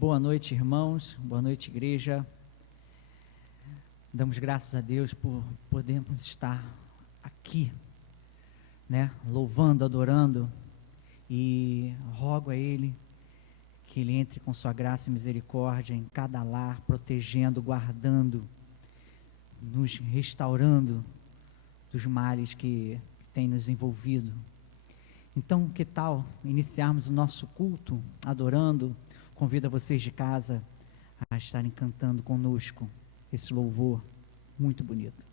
Boa noite, irmãos. Boa noite, igreja. Damos graças a Deus por podermos estar aqui, né? Louvando, adorando, e rogo a Ele que Ele entre com sua graça e misericórdia em cada lar, protegendo, guardando, nos restaurando dos males que tem nos envolvido. Então, que tal iniciarmos o nosso culto adorando? Convido a vocês de casa a estarem cantando conosco esse louvor muito bonito.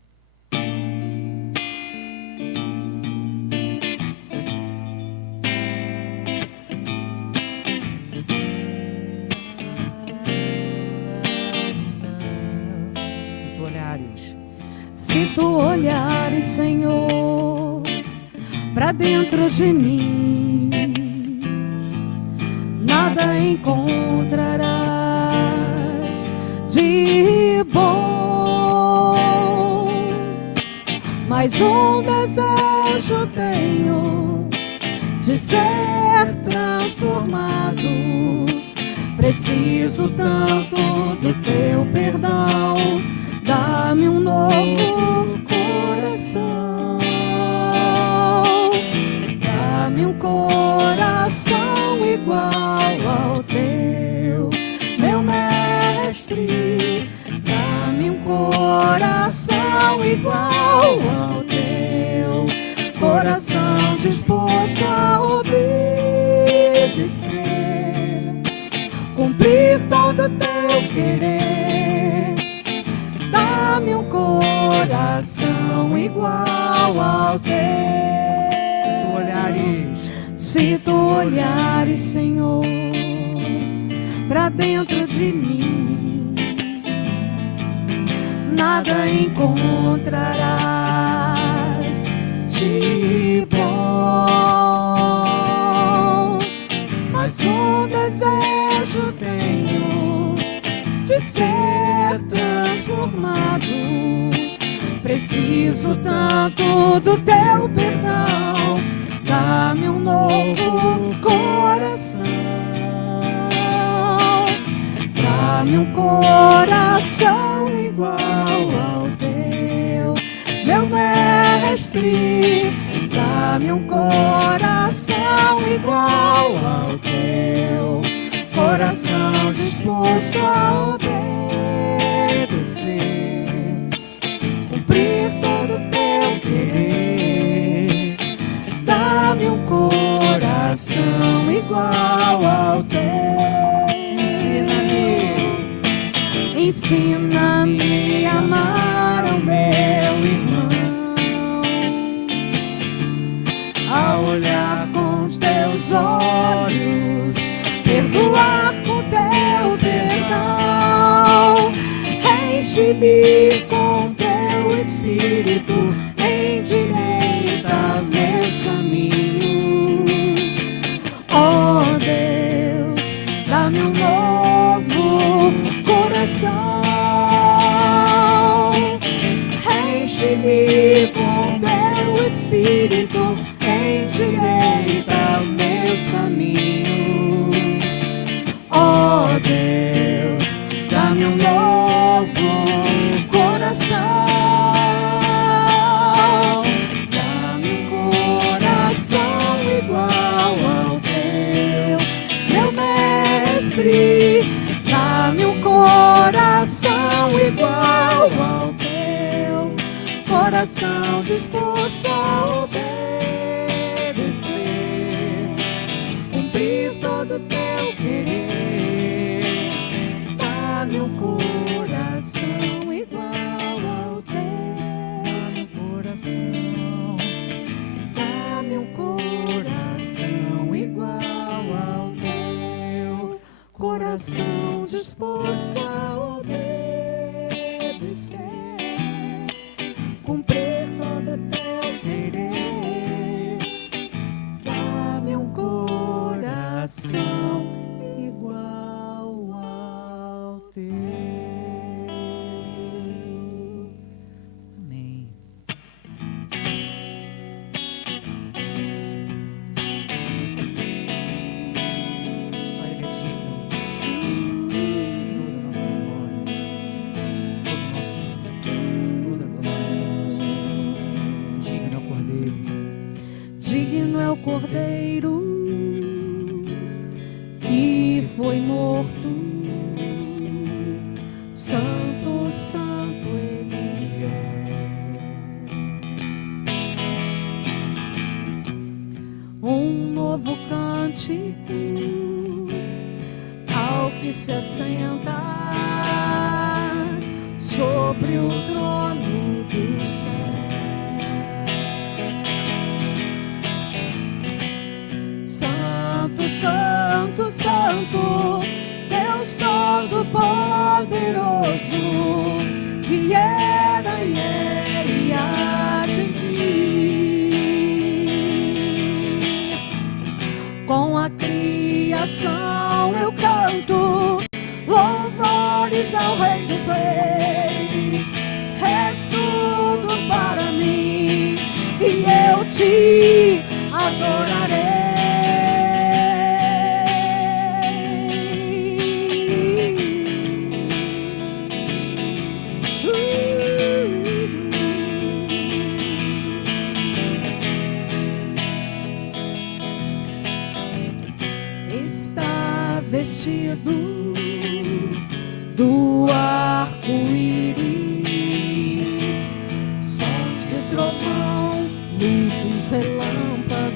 Se tu olhares, Senhor, para dentro de mim, nada encontrarás de bom, mas um desejo tenho de ser transformado. Preciso tanto do teu perdão, dá-me um novo coração, dá-me um coração igual ao teu, meu mestre. Dá-me um coração igual ao teu, coração disposto a obedecer, cumprir todo teu querer. Dá-me um coração igual ao teu. Se tu olhares, Senhor, para dentro de mim, nada encontrarás de bom, mas um desejo tenho de ser transformado. Preciso tanto do teu perdão, dá-me um novo coração, dá-me um coração igual ao teu, meu mestre. Dá-me um coração igual ao teu, coração disposto a obedecer, cumprir todo o teu querer. Dá-me um coração igual ao teu. Ensina-me a amar o meu irmão, a olhar com os teus olhos, perdoar com teu perdão. Enche-me com teu Espírito, endireita meus caminhos. Oh Deus, dá-me um novo coração. Enche-me com teu Espírito, endireita meus caminhos. Oh Deus, dá-me um novo coração. Dá-me um coração igual ao teu, meu mestre. Dá-me um coração igual ao teu, coração disposto a obedecer, cumprir todo o teu querer. Dá-me um coração igual ao teu coração. Dá-me um coração igual ao teu, coração disposto a obedecer, cumprir todo o teu querer. Dá-me um coração igual ao teu. Amém. Só Ele é digno. digno é o Cordeiro que foi morto. Santo, santo Ele é. Um novo cântico ao que se assenta sobre o trono do céu. Santo, santo, santo, Deus Todo-Poderoso, que era e é e há de vir. Com a criação eu canto louvores ao Rei dos Reis. És tudo para mim e eu te adorarei. Está vestido do arco-íris, sons de trovão, luzes, relâmpagos,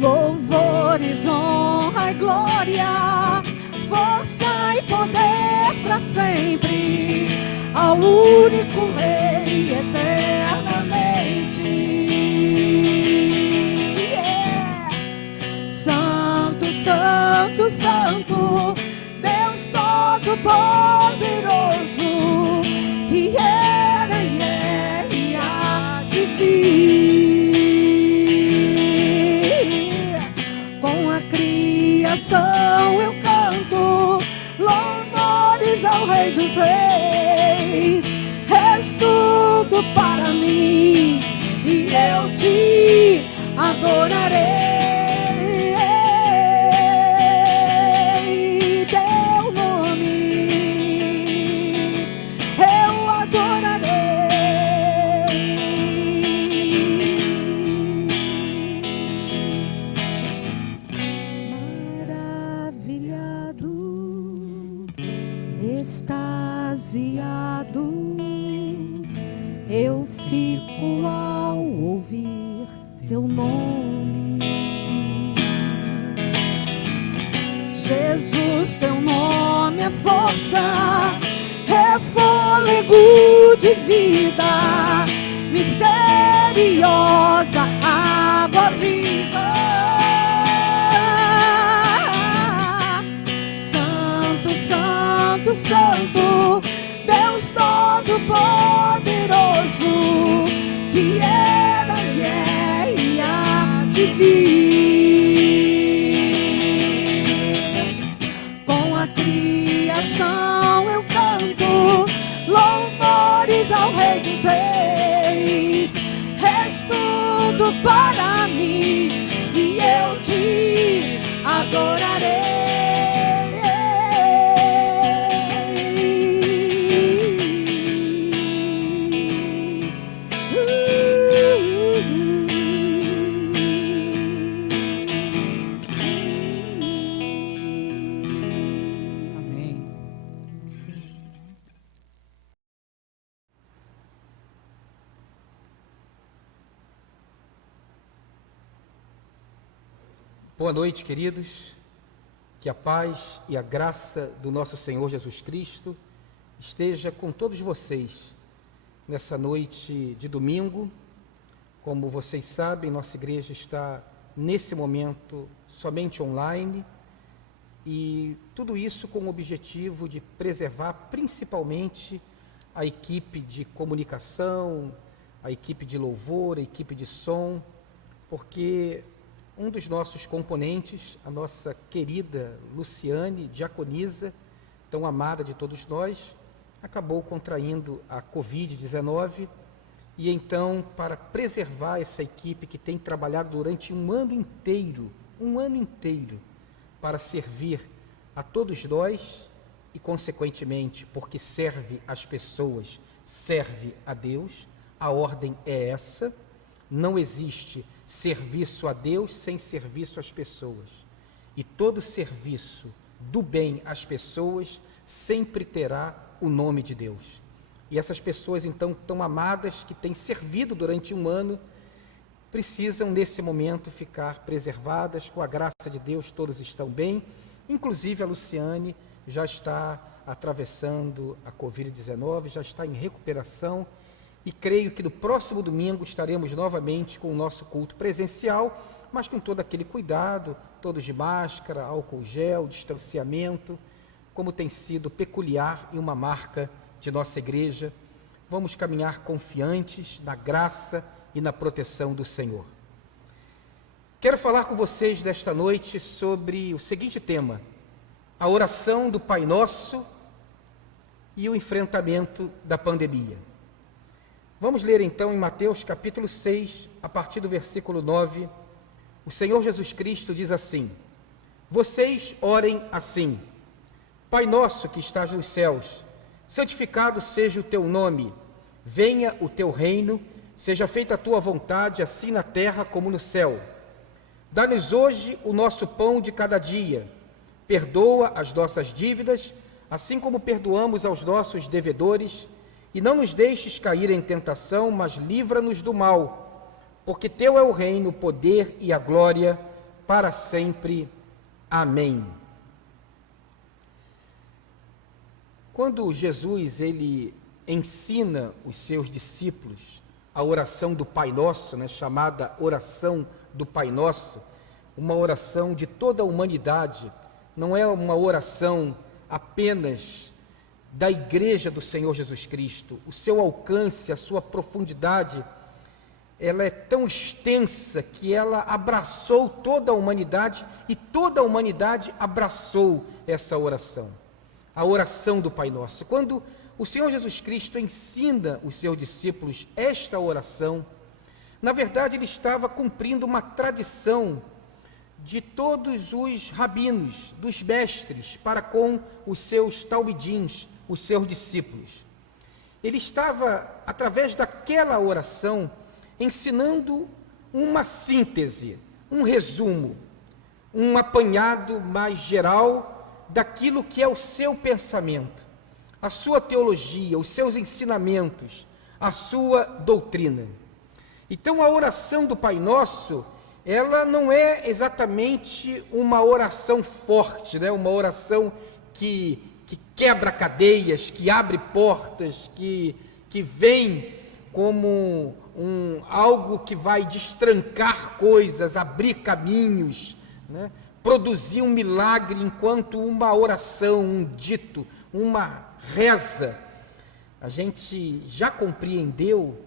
louvores, honra e glória, força e poder para sempre, ao único Rei eternamente. Santo, santo, santo, Deus Todo-Poderoso, que era e é e há de vir. Com a criação eu canto louvores ao Rei dos Reis. És tudo para mim e eu te adorarei. Extasiado, eu fico ao ouvir teu nome. Jesus, teu nome é força, é fôlego de vida, misteriosa água viva. Santo, santo, santo, Deus Todo-Poderoso, que era e é e há de vir. Com a criação eu canto louvores ao Rei dos Reis. És tudo para mim e eu te adorarei. Boa noite, queridos. Que a paz e a graça do nosso Senhor Jesus Cristo esteja com todos vocês nessa noite de domingo. Como vocês sabem, nossa igreja está nesse momento somente online e tudo isso com o objetivo de preservar principalmente a equipe de comunicação, a equipe de louvor, a equipe de som, porque um dos nossos componentes, a nossa querida Luciane, diaconisa, tão amada de todos nós, acabou contraindo a Covid-19 e então, para preservar essa equipe que tem trabalhado durante um ano inteiro, para servir a todos nós e, consequentemente, porque serve às pessoas, serve a Deus, a ordem é essa. Não existe serviço a Deus sem serviço às pessoas. E todo serviço do bem às pessoas sempre terá o nome de Deus. E essas pessoas, então, tão amadas, que têm servido durante um ano, precisam, nesse momento, ficar preservadas. Com a graça de Deus, todos estão bem. Inclusive, a Luciane já está atravessando a Covid-19, já está em recuperação. E creio que no próximo domingo estaremos novamente com o nosso culto presencial, mas com todo aquele cuidado, todos de máscara, álcool gel, distanciamento, como tem sido peculiar e uma marca de nossa igreja. Vamos caminhar confiantes na graça e na proteção do Senhor. Quero falar com vocês desta noite sobre o seguinte tema: a oração do Pai Nosso e o enfrentamento da pandemia. Vamos ler então em Mateus capítulo 6, a partir do versículo 9, o Senhor Jesus Cristo diz assim: vocês orem assim: Pai nosso que estás nos céus, santificado seja o teu nome, venha o teu reino, seja feita a tua vontade, assim na terra como no céu. Dá-nos hoje o nosso pão de cada dia, perdoa as nossas dívidas, assim como perdoamos aos nossos devedores, e não nos deixes cair em tentação, mas livra-nos do mal, porque teu é o reino, o poder e a glória para sempre. Amém. Quando Jesus ele ensina os seus discípulos a oração do Pai Nosso, chamada oração do Pai Nosso, uma oração de toda a humanidade, não é uma oração apenas da Igreja do Senhor Jesus Cristo. O seu alcance, a sua profundidade, ela é tão extensa que ela abraçou toda a humanidade e toda a humanidade abraçou essa oração, a oração do Pai Nosso. Quando o Senhor Jesus Cristo ensina os seus discípulos esta oração, na verdade ele estava cumprindo uma tradição de todos os rabinos, dos mestres, para com os seus talmidins, os seus discípulos. Ele estava, através daquela oração, ensinando uma síntese, um resumo, um apanhado mais geral daquilo que é o seu pensamento, a sua teologia, os seus ensinamentos, a sua doutrina. Então a oração do Pai Nosso, ela não é exatamente uma oração forte, uma oração que quebra cadeias, que abre portas, que vem como algo que vai destrancar coisas, abrir caminhos, produzir um milagre enquanto uma oração, um dito, uma reza. A gente já compreendeu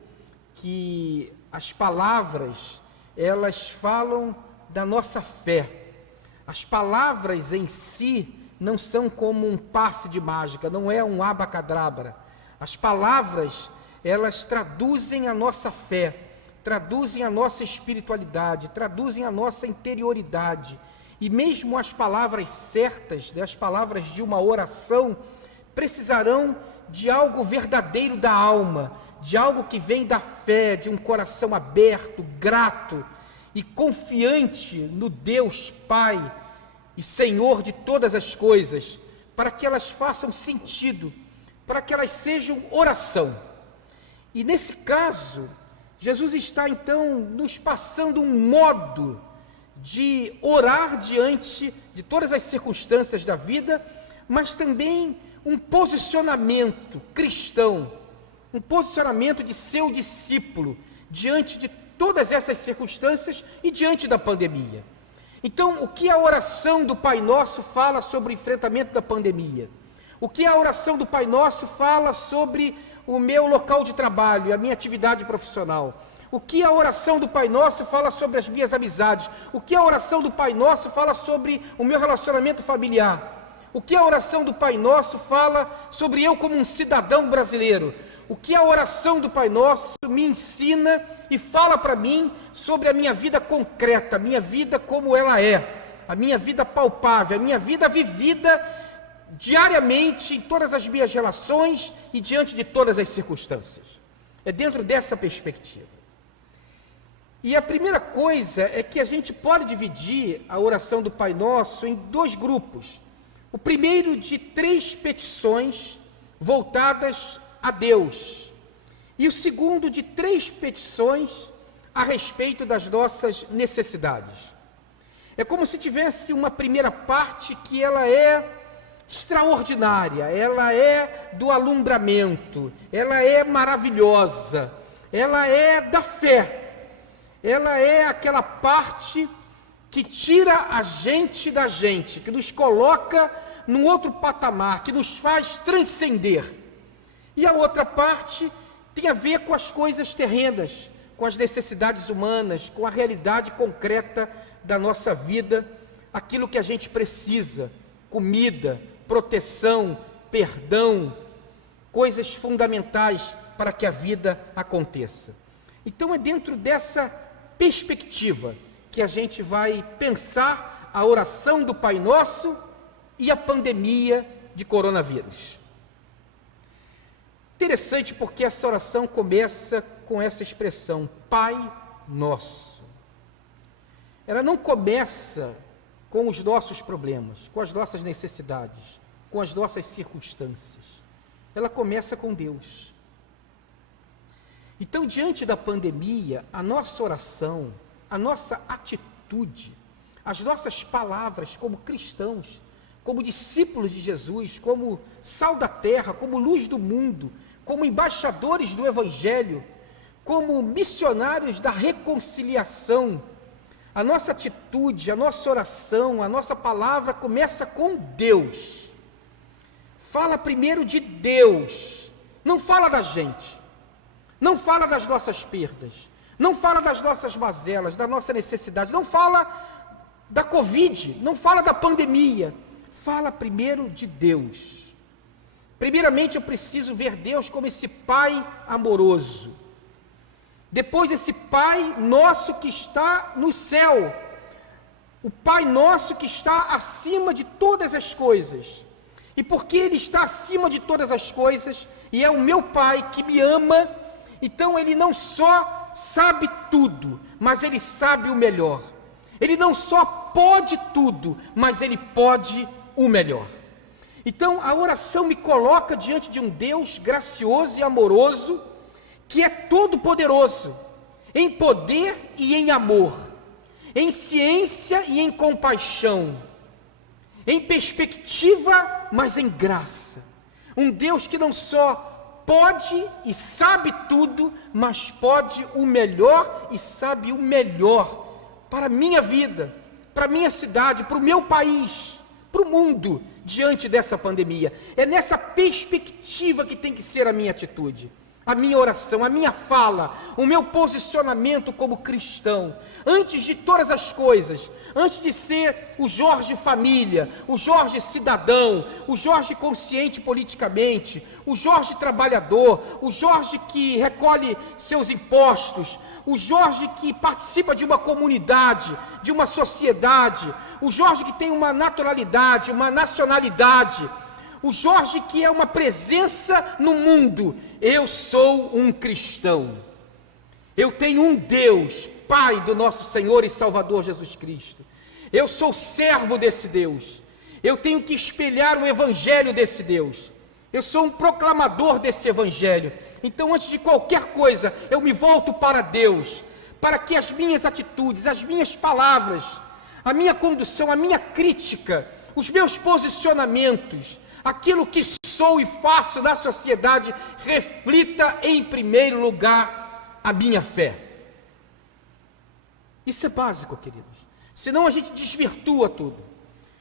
que as palavras, elas falam da nossa fé. As palavras em si não são como um passe de mágica, não é um abacadabra. As palavras, elas traduzem a nossa fé, traduzem a nossa espiritualidade, traduzem a nossa interioridade. E mesmo as palavras certas, as palavras de uma oração, precisarão de algo verdadeiro da alma, de algo que vem da fé, de um coração aberto, grato e confiante no Deus Pai e Senhor de todas as coisas, para que elas façam sentido, para que elas sejam oração. E nesse caso, Jesus está então nos passando um modo de orar diante de todas as circunstâncias da vida, mas também um posicionamento cristão, um posicionamento de seu discípulo diante de todas essas circunstâncias e diante da pandemia. Então, o que a oração do Pai Nosso fala sobre o enfrentamento da pandemia? O que a oração do Pai Nosso fala sobre o meu local de trabalho, a minha atividade profissional? O que a oração do Pai Nosso fala sobre as minhas amizades? O que a oração do Pai Nosso fala sobre o meu relacionamento familiar? O que a oração do Pai Nosso fala sobre eu como um cidadão brasileiro? O que a oração do Pai Nosso me ensina e fala para mim sobre a minha vida concreta, a minha vida como ela é, a minha vida palpável, a minha vida vivida diariamente em todas as minhas relações e diante de todas as circunstâncias. É dentro dessa perspectiva. E a primeira coisa é que a gente pode dividir a oração do Pai Nosso em 2 grupos. O primeiro de 3 petições voltadas a Deus. E o segundo de 3 petições a respeito das nossas necessidades. É como se tivesse uma primeira parte que ela é extraordinária, ela é do alumbramento, ela é maravilhosa, ela é da fé, ela é aquela parte que tira a gente da gente, que nos coloca num outro patamar, que nos faz transcender. E a outra parte tem a ver com as coisas terrenas, com as necessidades humanas, com a realidade concreta da nossa vida, aquilo que a gente precisa, comida, proteção, perdão, coisas fundamentais para que a vida aconteça. Então é dentro dessa perspectiva que a gente vai pensar a oração do Pai Nosso e a pandemia de coronavírus. Interessante porque essa oração começa com essa expressão, Pai Nosso. Ela não começa com os nossos problemas, com as nossas necessidades, com as nossas circunstâncias. Ela começa com Deus. Então, diante da pandemia, a nossa oração, a nossa atitude, as nossas palavras como cristãos, como discípulos de Jesus, como sal da terra, como luz do mundo, como embaixadores do Evangelho, como missionários da reconciliação, a nossa atitude, a nossa oração, a nossa palavra começa com Deus. Fala primeiro de Deus, não fala da gente, não fala das nossas perdas, não fala das nossas mazelas, da nossa necessidade, não fala da Covid, não fala da pandemia, fala primeiro de Deus. Primeiramente eu preciso ver Deus como esse Pai amoroso. Depois esse Pai nosso que está no céu, o Pai nosso que está acima de todas as coisas. E porque Ele está acima de todas as coisas, e é o meu Pai que me ama, então Ele não só sabe tudo, mas Ele sabe o melhor. Ele não só pode tudo, mas Ele pode o melhor. Então a oração me coloca diante de um Deus gracioso e amoroso, que é todo-poderoso, em poder e em amor, em ciência e em compaixão, em perspectiva, mas em graça. Um Deus que não só pode e sabe tudo, mas pode o melhor e sabe o melhor para a minha vida, para a minha cidade, para o meu país, para o mundo, diante dessa pandemia. É nessa perspectiva que tem que ser a minha atitude, a minha oração, a minha fala, o meu posicionamento como cristão. Antes de todas as coisas, antes de ser o Jorge família, o Jorge cidadão, o Jorge consciente politicamente, o Jorge trabalhador, o Jorge que recolhe seus impostos, o Jorge que participa de uma comunidade, de uma sociedade, o Jorge que tem uma naturalidade, uma nacionalidade, o Jorge que é uma presença no mundo. Eu sou um cristão. Eu tenho um Deus, Pai do nosso Senhor e Salvador Jesus Cristo. Eu sou servo desse Deus. Eu tenho que espelhar o Evangelho desse Deus. Eu sou um proclamador desse Evangelho. Então, antes de qualquer coisa, eu me volto para Deus, para que as minhas atitudes, as minhas palavras, a minha condução, a minha crítica, os meus posicionamentos, aquilo que sou e faço na sociedade, reflita em primeiro lugar a minha fé. Isso é básico, queridos. Senão a gente desvirtua tudo.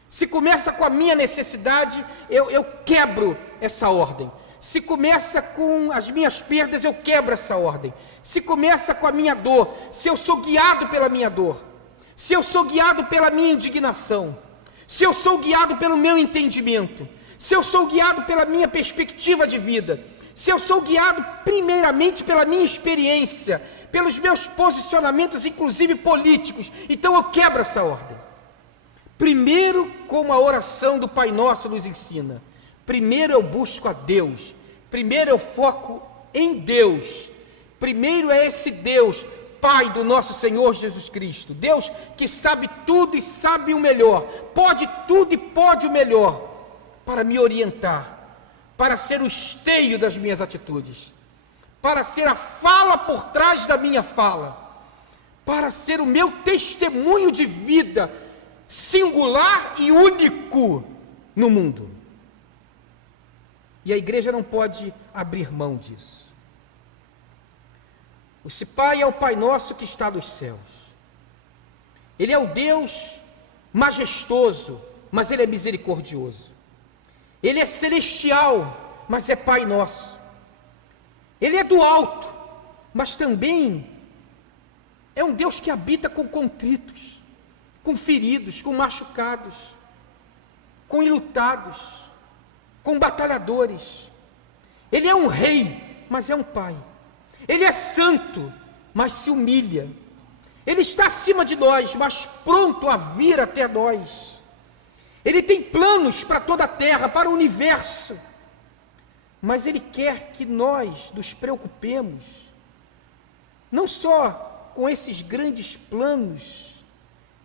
Se começa com a minha necessidade, eu quebro essa ordem. Se começa com as minhas perdas, eu quebro essa ordem. Se começa com a minha dor, se eu sou guiado pela minha dor, se eu sou guiado pela minha indignação, se eu sou guiado pelo meu entendimento, se eu sou guiado pela minha perspectiva de vida, se eu sou guiado primeiramente pela minha experiência, pelos meus posicionamentos, inclusive políticos, então eu quebro essa ordem. Primeiro, como a oração do Pai Nosso nos ensina, primeiro eu busco a Deus, primeiro eu foco em Deus, primeiro é esse Deus, Pai do nosso Senhor Jesus Cristo, Deus que sabe tudo e sabe o melhor, pode tudo e pode o melhor, para me orientar, para ser o esteio das minhas atitudes, para ser a fala por trás da minha fala, para ser o meu testemunho de vida singular e único no mundo. E a igreja não pode abrir mão disso. Esse Pai é o Pai nosso que está nos céus. Ele é o Deus majestoso, mas Ele é misericordioso. Ele é celestial, mas é Pai nosso. Ele é do alto, mas também é um Deus que habita com contritos, com feridos, com machucados, com enlutados, com batalhadores. Ele é um rei, mas é um pai. Ele é santo, mas se humilha. Ele está acima de nós, mas pronto a vir até nós. Ele tem planos para toda a terra, para o universo. Mas Ele quer que nós nos preocupemos, não só com esses grandes planos,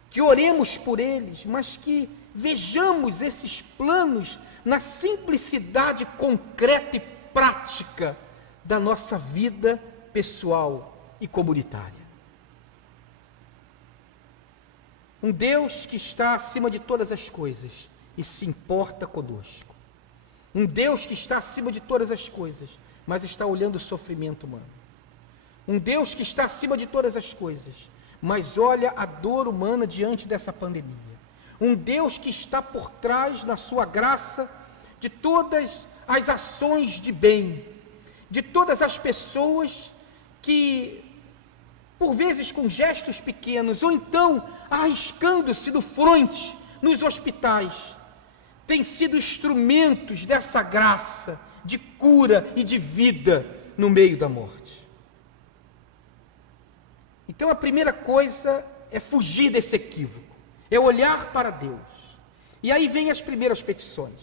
que oremos por eles, mas que vejamos esses planos na simplicidade concreta e prática da nossa vida pessoal e comunitária. Um Deus que está acima de todas as coisas e se importa conosco. Um Deus que está acima de todas as coisas, mas está olhando o sofrimento humano. Um Deus que está acima de todas as coisas, mas olha a dor humana diante dessa pandemia. Um Deus que está por trás, na sua graça, de todas as ações de bem, de todas as pessoas que, por vezes com gestos pequenos, ou então arriscando-se no fronte, nos hospitais, têm sido instrumentos dessa graça de cura e de vida no meio da morte. Então a primeira coisa é fugir desse equívoco, é olhar para Deus. E aí vem as primeiras petições,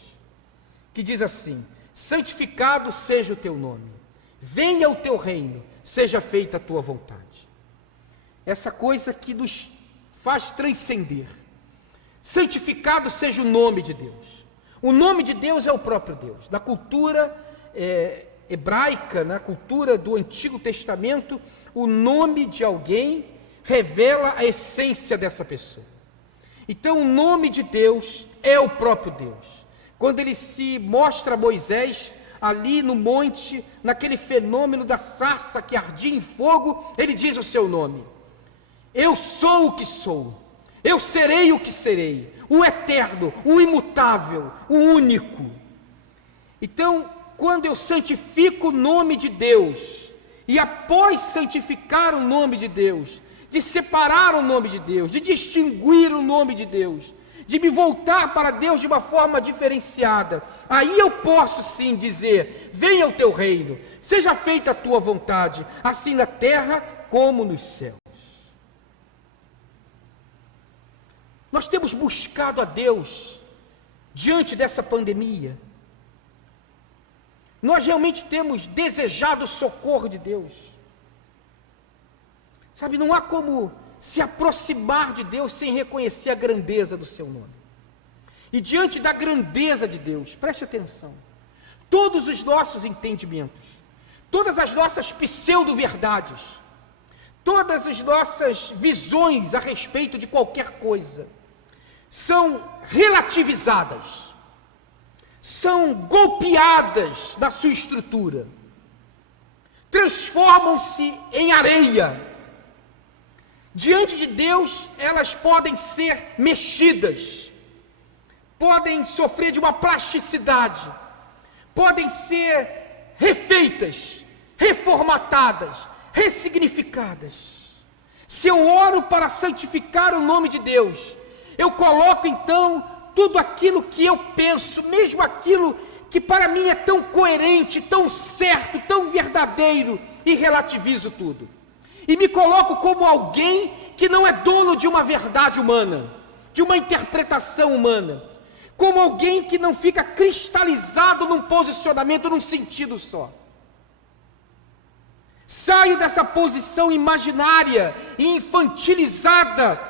que diz assim: santificado seja o teu nome, venha o teu reino, seja feita a tua vontade. Essa coisa que nos faz transcender. Santificado seja o nome de Deus. O nome de Deus é o próprio Deus. Na cultura hebraica, na cultura do Antigo Testamento, o nome de alguém revela a essência dessa pessoa. Então o nome de Deus é o próprio Deus. Quando ele se mostra a Moisés, ali no monte, naquele fenômeno da sarça que ardia em fogo, ele diz o seu nome: eu sou o que sou, eu serei o que serei, o eterno, o imutável, o único. Então, quando eu santifico o nome de Deus, e após santificar o nome de Deus, de separar o nome de Deus, de distinguir o nome de Deus, de me voltar para Deus de uma forma diferenciada, aí eu posso sim dizer: venha o teu reino, seja feita a tua vontade, assim na terra como nos céus. Nós temos buscado a Deus diante dessa pandemia. Nós realmente temos desejado o socorro de Deus. Sabe, não há como se aproximar de Deus sem reconhecer a grandeza do seu nome. E diante da grandeza de Deus, preste atenção, todos os nossos entendimentos, todas as nossas pseudo-verdades, todas as nossas visões a respeito de qualquer coisa, são relativizadas, são golpeadas na sua estrutura, transformam-se em areia. Diante de Deus, elas podem ser mexidas, podem sofrer de uma plasticidade, podem ser refeitas, reformatadas, ressignificadas. Se eu oro para santificar o nome de Deus, eu coloco então tudo aquilo que eu penso, mesmo aquilo que para mim é tão coerente, tão certo, tão verdadeiro, e relativizo tudo. E me coloco como alguém que não é dono de uma verdade humana, de uma interpretação humana, como alguém que não fica cristalizado num posicionamento, num sentido só. Saio dessa posição imaginária e infantilizada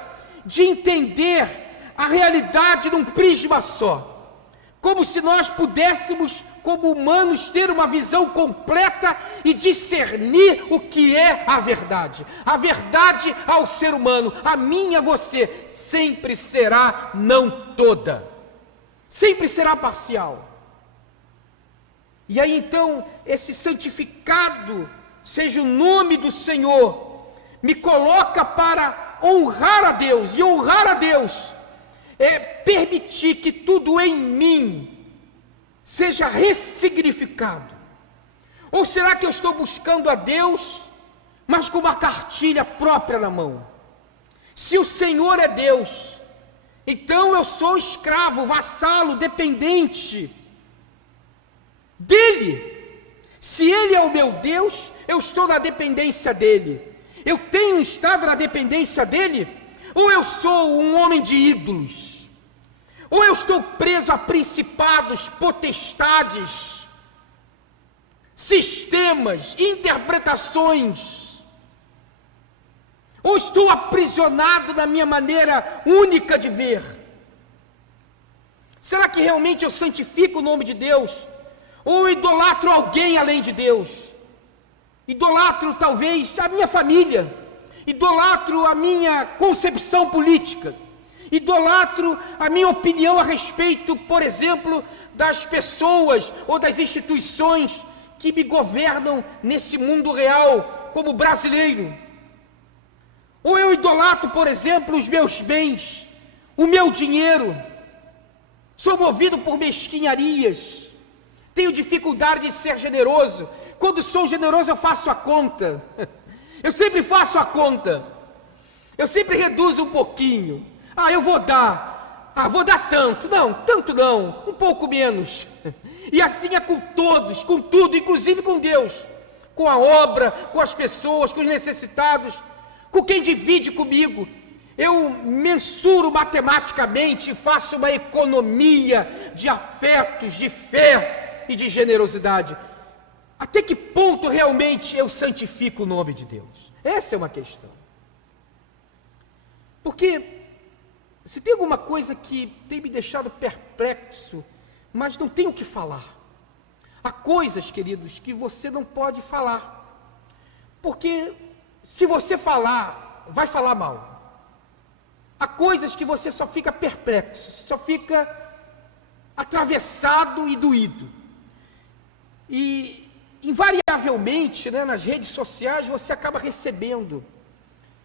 de entender a realidade num prisma só, como se nós pudéssemos, como humanos, ter uma visão completa e discernir o que é a verdade. A verdade ao ser humano, a mim e a você, sempre será não toda, sempre será parcial. E aí então, esse santificado seja o nome do Senhor, me coloca para honrar a Deus, e honrar a Deus é permitir que tudo em mim seja ressignificado. Ou será que eu estou buscando a Deus, mas com uma cartilha própria na mão? Se o Senhor é Deus, então eu sou escravo, vassalo, dependente dEle. Se Ele é o meu Deus, eu estou na dependência dEle. Eu tenho estado na dependência dEle? Ou eu sou um homem de ídolos? Ou eu estou preso a principados, potestades, sistemas, interpretações? Ou estou aprisionado na minha maneira única de ver? Será que realmente eu santifico o nome de Deus? Ou eu idolatro alguém além de Deus? Idolatro talvez a minha família, idolatro a minha concepção política, idolatro a minha opinião a respeito, por exemplo, das pessoas ou das instituições que me governam nesse mundo real como brasileiro. Ou eu idolatro, por exemplo, os meus bens, o meu dinheiro, sou movido por mesquinharias, tenho dificuldade de ser generoso. Quando sou generoso eu faço a conta, eu sempre faço a conta, eu sempre reduzo um pouquinho. Eu vou dar, vou dar tanto não, um pouco menos. E assim é com todos, com tudo, inclusive com Deus, com a obra, com as pessoas, com os necessitados, com quem divide comigo. Eu mensuro matematicamente, faço uma economia de afetos, de fé e de generosidade. Até que ponto realmente eu santifico o nome de Deus? Essa é uma questão. Porque se tem alguma coisa que tem me deixado perplexo, mas não tenho o que falar. Há coisas, queridos, que você não pode falar. Porque se você falar, vai falar mal. Há coisas que você só fica perplexo, só fica atravessado e doído. E invariavelmente, nas redes sociais, você acaba recebendo.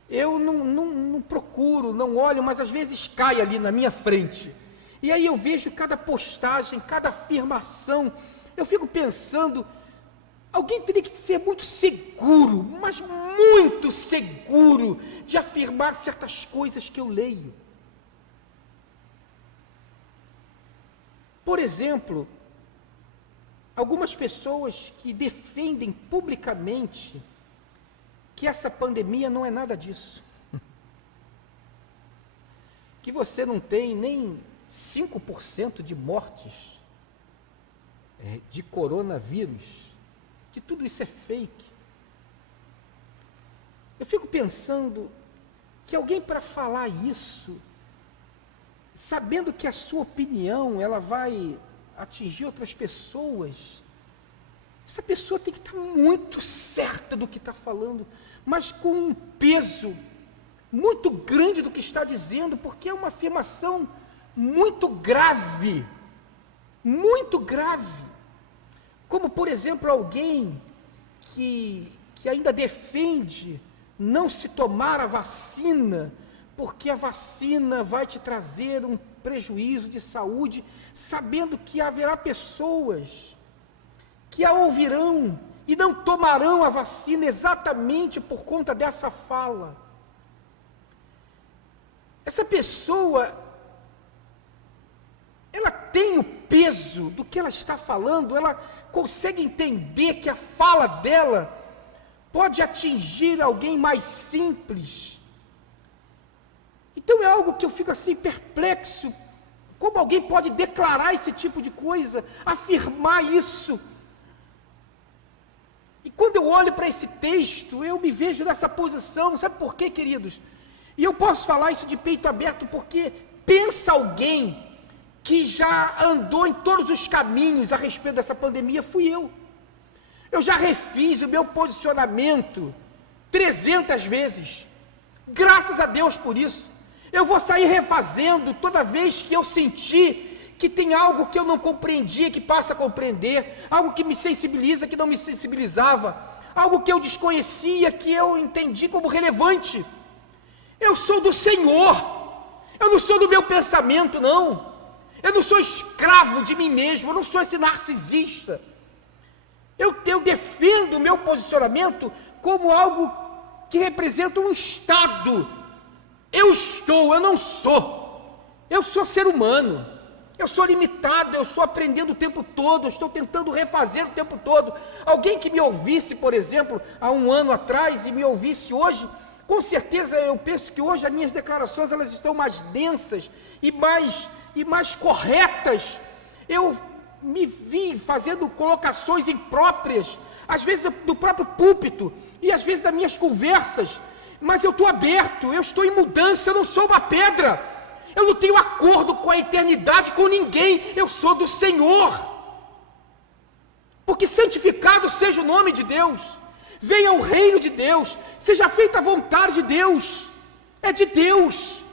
Eu não procuro, não olho, mas às vezes cai ali na minha frente. E aí eu vejo cada postagem, cada afirmação, eu fico pensando, alguém teria que ser muito seguro, mas muito seguro, de afirmar certas coisas que eu leio. Por exemplo, algumas pessoas que defendem publicamente que essa pandemia não é nada disso. Que você não tem nem 5% de mortes de coronavírus, que tudo isso é fake. Eu fico pensando que alguém, para falar isso, sabendo que a sua opinião ela vai atingir outras pessoas, essa pessoa tem que estar muito certa do que está falando, mas com um peso muito grande do que está dizendo, porque é uma afirmação muito grave, como por exemplo alguém que ainda defende não se tomar a vacina, porque a vacina vai te trazer um prejuízo de saúde, sabendo que haverá pessoas que a ouvirão e não tomarão a vacina exatamente por conta dessa fala. Essa pessoa, ela tem o peso do que ela está falando, ela consegue entender que a fala dela pode atingir alguém mais simples. Então é algo que eu fico assim perplexo, como alguém pode declarar esse tipo de coisa, afirmar isso. E quando eu eu olho para esse texto, eu me vejo nessa posição. Sabe por quê, queridos? E eu posso falar isso de peito aberto, porque pensa alguém que já andou em todos os caminhos a respeito dessa pandemia, fui eu. Eu já refiz o meu posicionamento 300 vezes. Graças a Deus por isso. Eu vou sair refazendo toda vez que eu sentir que tem algo que eu não compreendia, que passa a compreender, algo que me sensibiliza, que não me sensibilizava, algo que eu desconhecia, que eu entendi como relevante. Eu sou do Senhor, eu não sou do meu pensamento, não. Eu não sou escravo de mim mesmo, eu não sou esse narcisista. Eu defendo o meu posicionamento como algo que representa um estado. Eu não sou. Eu sou ser humano. Eu sou limitado, eu estou aprendendo o tempo todo, eu estou tentando refazer o tempo todo. Alguém que me ouvisse, por exemplo, há um ano atrás e me ouvisse hoje, com certeza eu penso que hoje as minhas declarações elas estão mais densas e mais corretas. Eu me vi fazendo colocações impróprias, às vezes do próprio púlpito e às vezes das minhas conversas, mas eu estou aberto, eu estou em mudança, eu não sou uma pedra. Eu não tenho acordo com a eternidade, com ninguém, eu sou do Senhor. Porque santificado seja o nome de Deus, venha o reino de Deus, seja feita a vontade de Deus, é de Deus.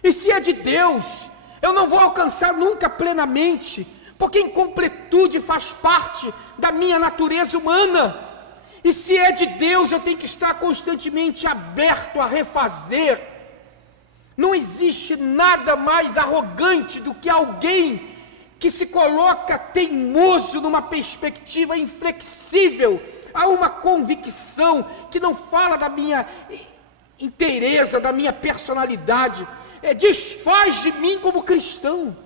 E se é de Deus, eu não vou alcançar nunca plenamente, porque incompletude faz parte da minha natureza humana. E se é de Deus, eu tenho que estar constantemente aberto a refazer. Não existe nada mais arrogante do que alguém que se coloca teimoso numa perspectiva inflexível a uma convicção que não fala da minha inteireza, da minha personalidade, desfaz de mim como cristão.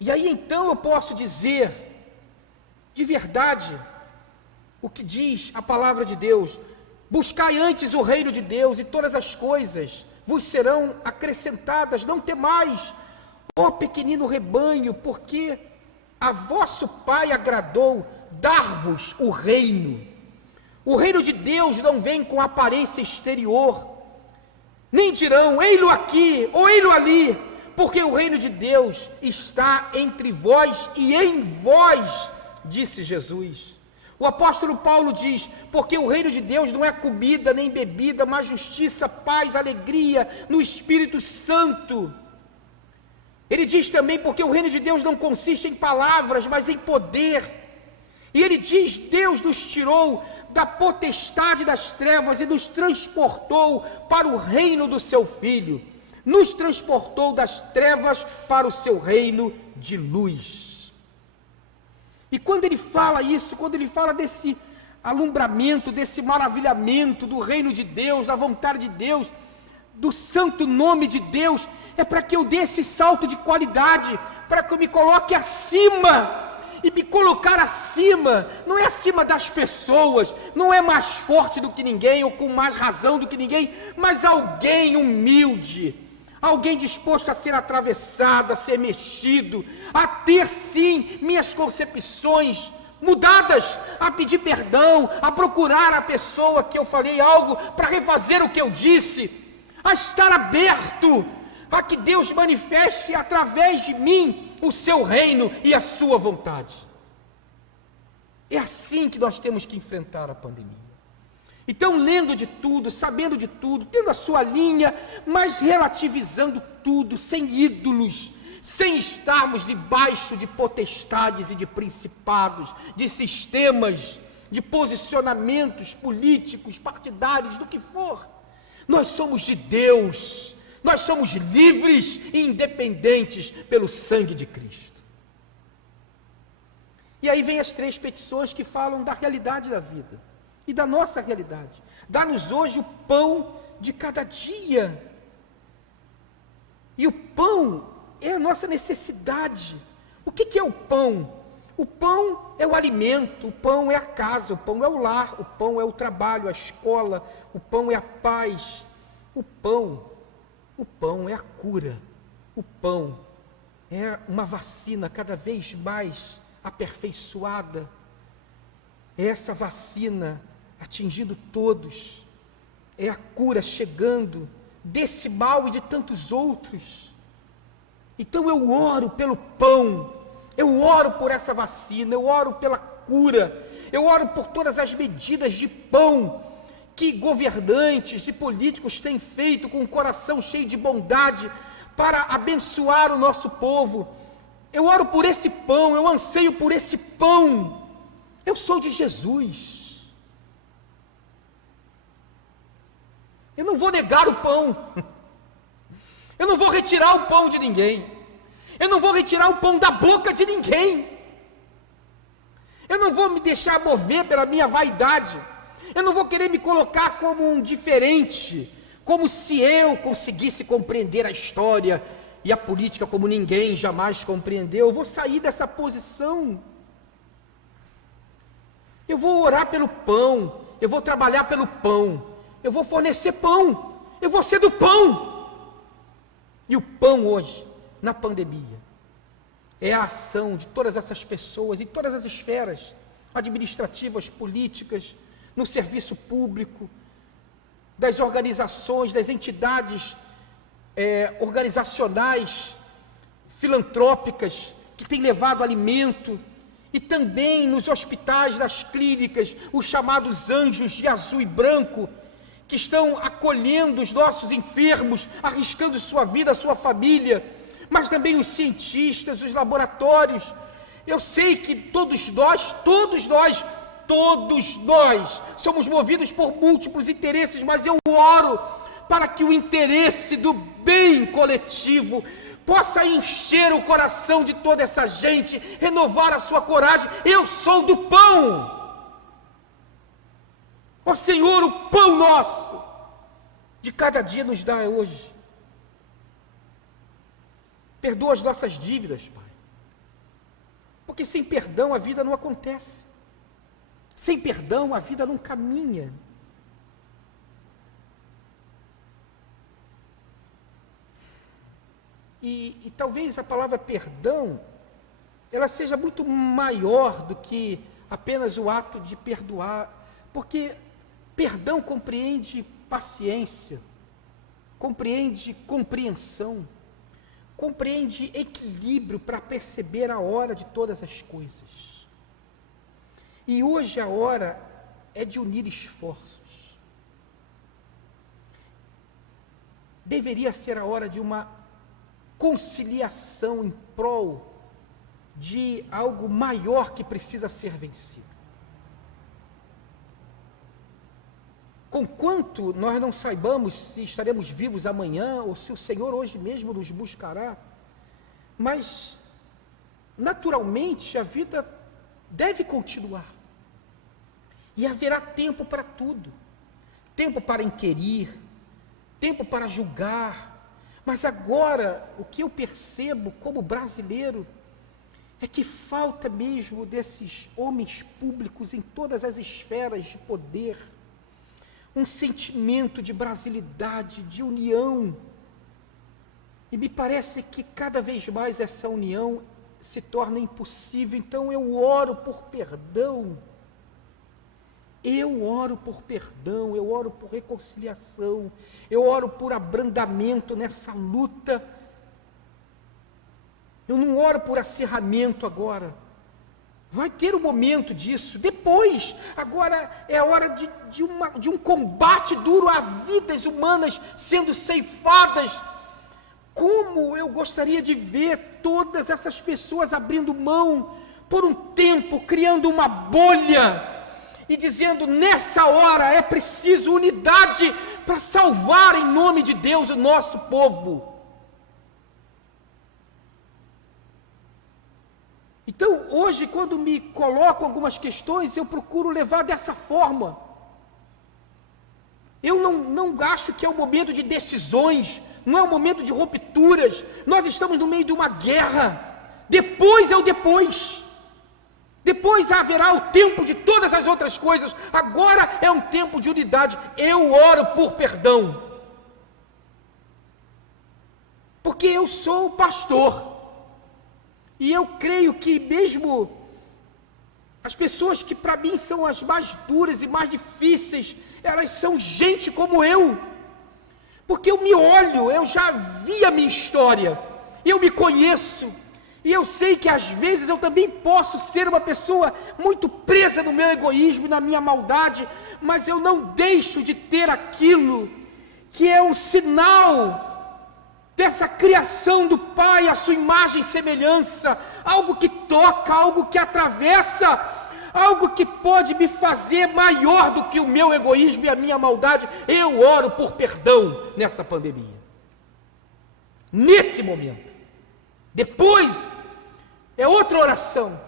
E aí então eu posso dizer, de verdade, o que diz a palavra de Deus: buscai antes o reino de Deus, e todas as coisas vos serão acrescentadas. Não temais, ó pequenino rebanho, porque a vosso Pai agradou dar-vos o reino. O reino de Deus não vem com aparência exterior, nem dirão, ei-lo aqui, ou ei-lo ali, porque o reino de Deus está entre vós e em vós, disse Jesus. O apóstolo Paulo diz, porque o reino de Deus não é comida nem bebida, mas justiça, paz, alegria no Espírito Santo. Ele diz também, porque o reino de Deus não consiste em palavras, mas em poder. E ele diz, Deus nos tirou da potestade das trevas e nos transportou para o reino do seu Filho. Nos transportou das trevas para o seu reino de luz. E quando ele fala isso, quando ele fala desse alumbramento, desse maravilhamento do reino de Deus, da vontade de Deus, do santo nome de Deus, é para que eu dê esse salto de qualidade, para que eu me coloque acima. E me colocar acima, não é acima das pessoas, não é mais forte do que ninguém, ou com mais razão do que ninguém, mas alguém humilde, alguém disposto a ser atravessado, a ser mexido, a ter sim minhas concepções mudadas, a pedir perdão, a procurar a pessoa que eu falei algo para refazer o que eu disse, a estar aberto a que Deus manifeste através de mim o seu reino e a sua vontade. É assim que nós temos que enfrentar a pandemia. Então, lendo de tudo, sabendo de tudo, tendo a sua linha, mas relativizando tudo, sem ídolos, sem estarmos debaixo de potestades e de principados, de sistemas, de posicionamentos políticos, partidários, do que for. Nós somos de Deus, nós somos livres e independentes pelo sangue de Cristo. E aí vem as 3 petições que falam da realidade da vida e da nossa realidade. Dá-nos hoje o pão de cada dia. E o pão é a nossa necessidade. O que é o pão? O pão é o alimento, o pão é a casa, o pão é o lar, o pão é o trabalho, a escola, o pão é a paz. O pão é a cura. O pão é uma vacina cada vez mais aperfeiçoada, é essa vacina atingindo todos, é a cura chegando desse mal e de tantos outros. Então eu oro pelo pão, eu oro por essa vacina, eu oro pela cura, eu oro por todas as medidas de pão que governantes e políticos têm feito com o coração cheio de bondade para abençoar o nosso povo. Eu oro por esse pão, eu anseio por esse pão. Eu sou de Jesus. Eu não vou negar o pão. Eu não vou retirar o pão de ninguém. Eu não vou retirar o pão da boca de ninguém. Eu não vou me deixar mover pela minha vaidade. Eu não vou querer me colocar como um diferente, como se eu conseguisse compreender a história e a política como ninguém jamais compreendeu. Eu vou sair dessa posição. Eu vou orar pelo pão, eu vou trabalhar pelo pão, eu vou fornecer pão, eu vou ser do pão. E o pão hoje, na pandemia, é a ação de todas essas pessoas, em todas as esferas, administrativas, políticas, no serviço público, das organizações, das entidades organizacionais, filantrópicas, que têm levado alimento, e também nos hospitais, nas clínicas, os chamados anjos de azul e branco, que estão acolhendo os nossos enfermos, arriscando sua vida, sua família, mas também os cientistas, os laboratórios. Eu sei que todos nós somos movidos por múltiplos interesses, mas eu oro para que o interesse do bem coletivo possa encher o coração de toda essa gente, renovar a sua coragem. Eu sou do pão. Ó Senhor, o pão nosso de cada dia nos dá hoje. Perdoa as nossas dívidas, Pai, porque sem perdão a vida não acontece. Sem perdão a vida não caminha. E talvez a palavra perdão, ela seja muito maior do que apenas o ato de perdoar, porque perdão compreende paciência, compreende compreensão, compreende equilíbrio para perceber a hora de todas as coisas. E hoje a hora é de unir esforços. Deveria ser a hora de uma conciliação em prol de algo maior que precisa ser vencido. Conquanto nós não saibamos se estaremos vivos amanhã ou se o Senhor hoje mesmo nos buscará, mas naturalmente a vida deve continuar. E haverá tempo para tudo, tempo para inquirir, tempo para julgar. Mas agora, o que eu percebo como brasileiro, é que falta mesmo desses homens públicos em todas as esferas de poder, um sentimento de brasilidade, de união. E me parece que cada vez mais essa união se torna impossível. Então eu oro por perdão. Eu oro por perdão, eu oro por reconciliação, eu oro por abrandamento nessa luta. Eu não oro por acirramento agora. Vai ter um momento disso, depois. Agora é a hora de um combate duro a vidas humanas sendo ceifadas. Como eu gostaria de ver todas essas pessoas abrindo mão por um tempo, criando uma bolha, e dizendo, nessa hora é preciso unidade para salvar em nome de Deus o nosso povo. Então, hoje, quando me coloco algumas questões, eu procuro levar dessa forma. Eu não acho que é um momento de decisões, não é um momento de rupturas. Nós estamos no meio de uma guerra. Depois é o depois. Depois haverá o tempo de todas as outras coisas. Agora é um tempo de unidade. Eu oro por perdão. Porque eu sou pastor. E eu creio que mesmo As pessoas que para mim são as mais duras e mais difíceis, elas são gente como eu. Porque eu me olho, eu já vi a minha história, eu me conheço, e eu sei que às vezes eu também posso ser uma pessoa muito presa no meu egoísmo e na minha maldade, mas eu não deixo de ter aquilo que é um sinal dessa criação do Pai, a sua imagem e semelhança, algo que toca, algo que atravessa, algo que pode me fazer maior do que o meu egoísmo e a minha maldade. Eu oro por perdão nessa pandemia, nesse momento. Depois é outra oração,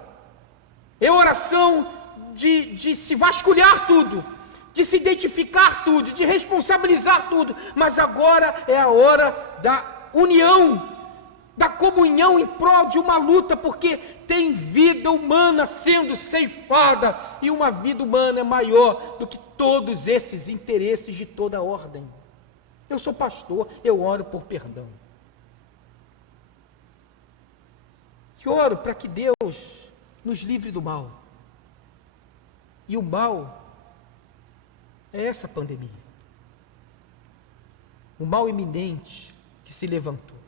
é oração de se vasculhar tudo, de se identificar tudo, de responsabilizar tudo, mas agora é a hora da união, da comunhão em prol de uma luta, porque tem vida humana sendo ceifada, e uma vida humana é maior do que todos esses interesses de toda ordem. Eu sou pastor, eu oro por perdão. E oro para que Deus nos livre do mal. E o mal é essa pandemia. O mal iminente que se levantou.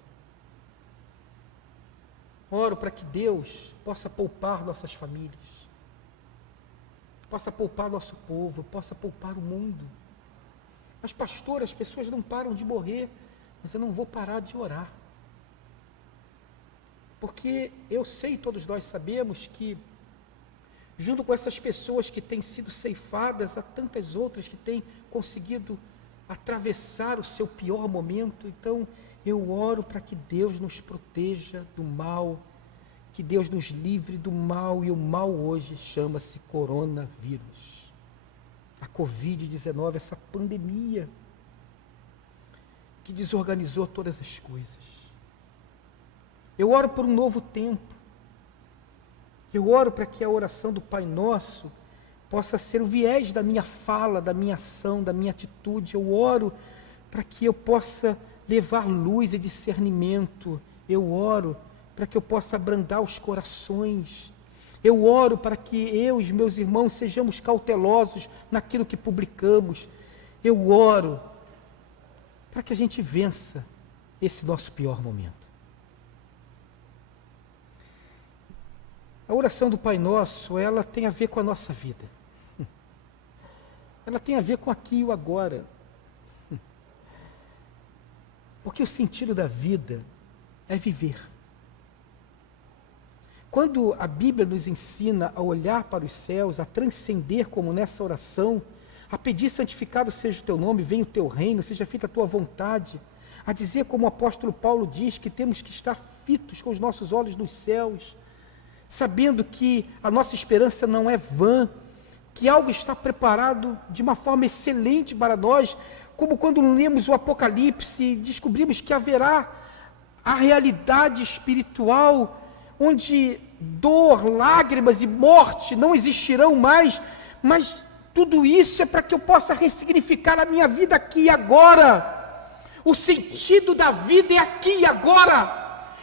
Oro para que Deus possa poupar nossas famílias, possa poupar nosso povo, possa poupar o mundo. Mas, pastor, as pessoas não param de morrer, mas eu não vou parar de orar. Porque eu sei, todos nós sabemos que, junto com essas pessoas que têm sido ceifadas, há tantas outras que têm conseguido atravessar o seu pior momento. Então, eu oro para que Deus nos proteja do mal, que Deus nos livre do mal, e o mal hoje chama-se coronavírus. A Covid-19, essa pandemia que desorganizou todas as coisas. Eu oro por um novo tempo. Eu oro para que a oração do Pai Nosso possa ser o viés da minha fala, da minha ação, da minha atitude. Eu oro para que eu possa levar luz e discernimento. Eu oro para que eu possa abrandar os corações. Eu oro para que eu e os meus irmãos sejamos cautelosos naquilo que publicamos. Eu oro para que a gente vença esse nosso pior momento. A oração do Pai Nosso, ela tem a ver com a nossa vida. Ela tem a ver com aqui e o agora. Porque o sentido da vida é viver. Quando a Bíblia nos ensina a olhar para os céus, a transcender como nessa oração, a pedir santificado seja o teu nome, venha o teu reino, seja feita a tua vontade, a dizer como o apóstolo Paulo diz, que temos que estar fitos com os nossos olhos nos céus, sabendo que a nossa esperança não é vã, que algo está preparado de uma forma excelente para nós, como quando lemos o Apocalipse, descobrimos que haverá a realidade espiritual, onde dor, lágrimas e morte não existirão mais, mas tudo isso é para que eu possa ressignificar a minha vida aqui e agora. O sentido da vida é aqui e agora.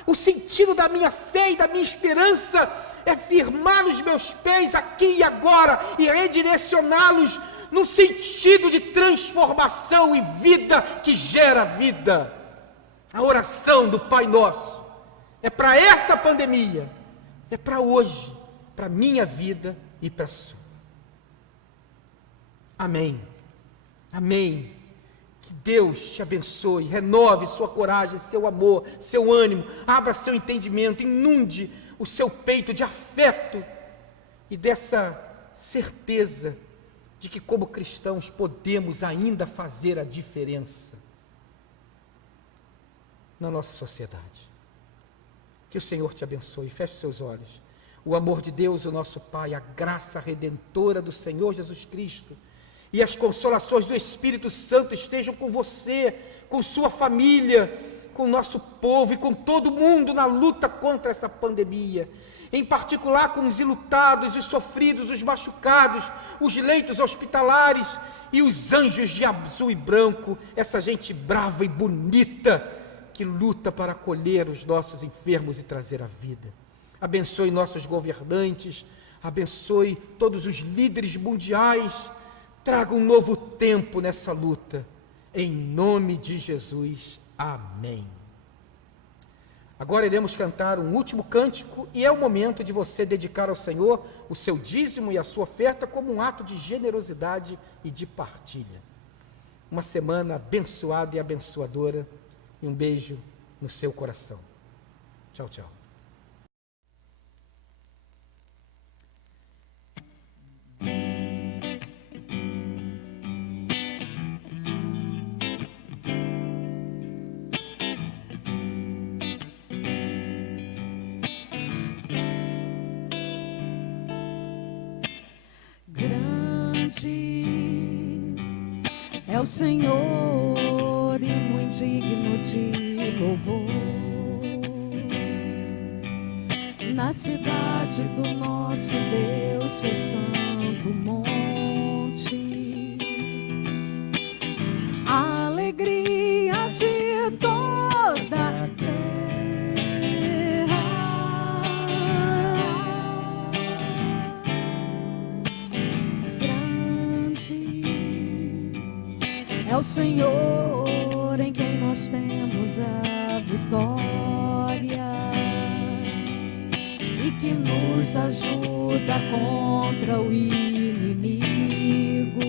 O sentido da minha fé e da minha esperança é firmar os meus pés aqui e agora e redirecioná-los no sentido de transformação e vida que gera vida. A oração do Pai Nosso é para essa pandemia, é para hoje, para a minha vida e para a sua. Amém. Amém. Que Deus te abençoe, renove sua coragem, seu amor, seu ânimo, abra seu entendimento, inunde o seu peito de afeto e dessa certeza de que como cristãos podemos ainda fazer a diferença na nossa sociedade. Que o Senhor te abençoe, feche seus olhos. O amor de Deus, o nosso Pai, a graça redentora do Senhor Jesus Cristo e as consolações do Espírito Santo estejam com você, com sua família, com o nosso povo e com todo mundo na luta contra essa pandemia, em particular com os enlutados, os sofridos, os machucados, os leitos hospitalares e os anjos de azul e branco, essa gente brava e bonita que luta para acolher os nossos enfermos e trazer a vida. Abençoe nossos governantes, abençoe todos os líderes mundiais, traga um novo tempo nessa luta, em nome de Jesus, amém. Agora iremos cantar um último cântico e é o momento de você dedicar ao Senhor o seu dízimo e a sua oferta como um ato de generosidade e de partilha. Uma semana abençoada e abençoadora e um beijo no seu coração. Tchau, tchau. É o Senhor e muito digno de louvor. Na cidade do nosso Deus, seu santo monte, a alegria de toda a terra. É o Senhor em quem nós temos a vitória e que nos ajuda contra o inimigo.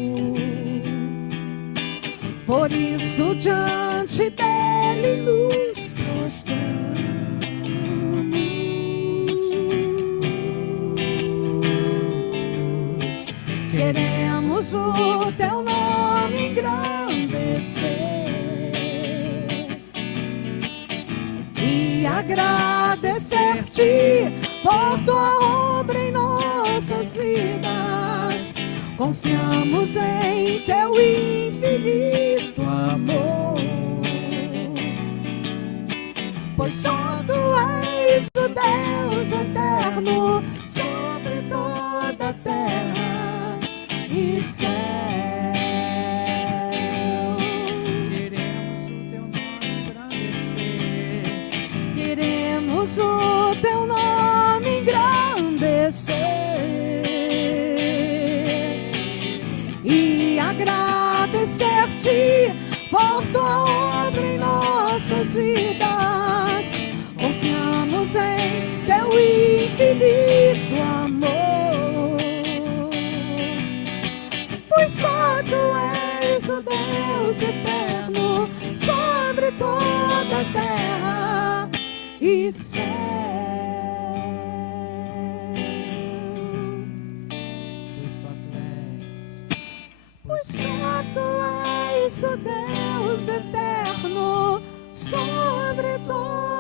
Por isso diante dele nos prostramos. Queremos o teu nome engrandecer e agradecer-te por tua obra em nossas vidas. Confiamos em teu infinito amor, pois só tu és o Deus eterno sobre toda a terra e céu. Queremos o teu nome engrandecer e agradecer-te por tua obra em nossas vidas. Confiamos em teu infinito amor, pois só tu és o Deus eterno sobre toda a terra e céu. Pois só tu és o Deus eterno sobre toda